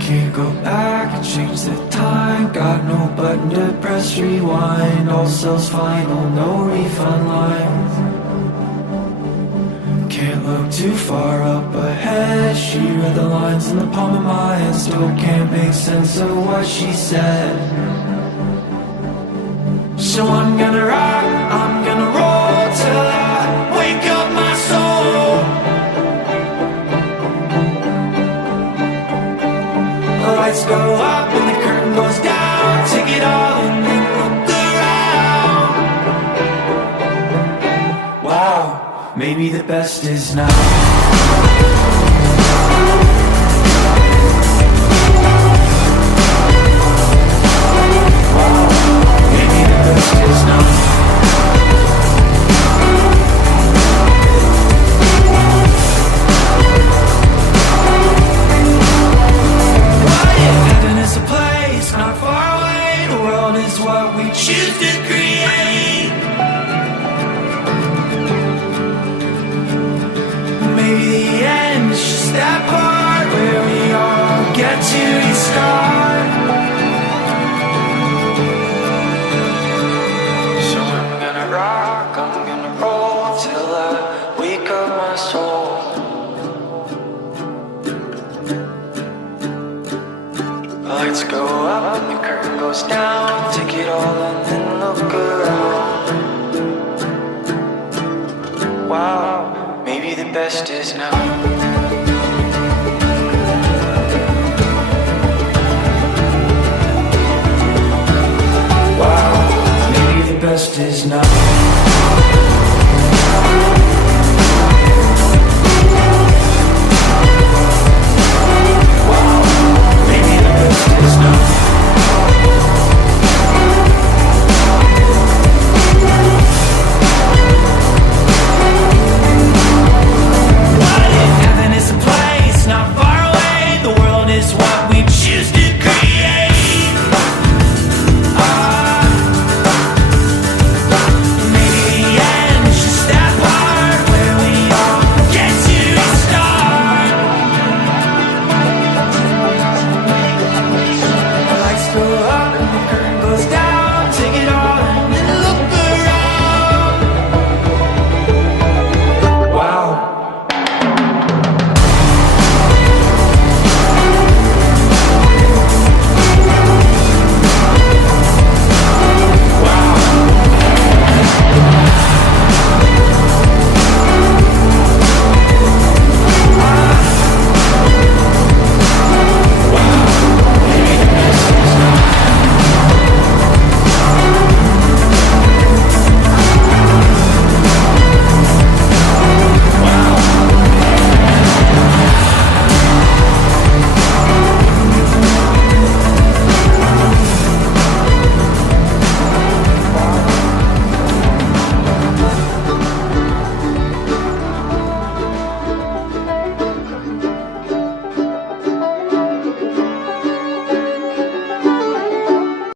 Can't go back and change the time. Got no button to press rewind. All cells final, no refund lines. Can't look too far up ahead. She read the lines in the palm of my hand. Still can't make sense of what she said. So I'm gonna rock, I'm gonna roll till I wake up my soul. The lights go up and the curtain goes down. Take it all and then look around. Wow, maybe the best is now. Is not. What if heaven is a place not far away? The world is what we choose to create. Maybe the end is just that part where we all get to restart. Rock, I'm gonna roll till I wake up my soul. The lights go up and the curtain goes down. Take it all and then look around. Wow, maybe the best is now. Best is now. Wow, maybe the best is now. What if heaven is a place not far away? The world is what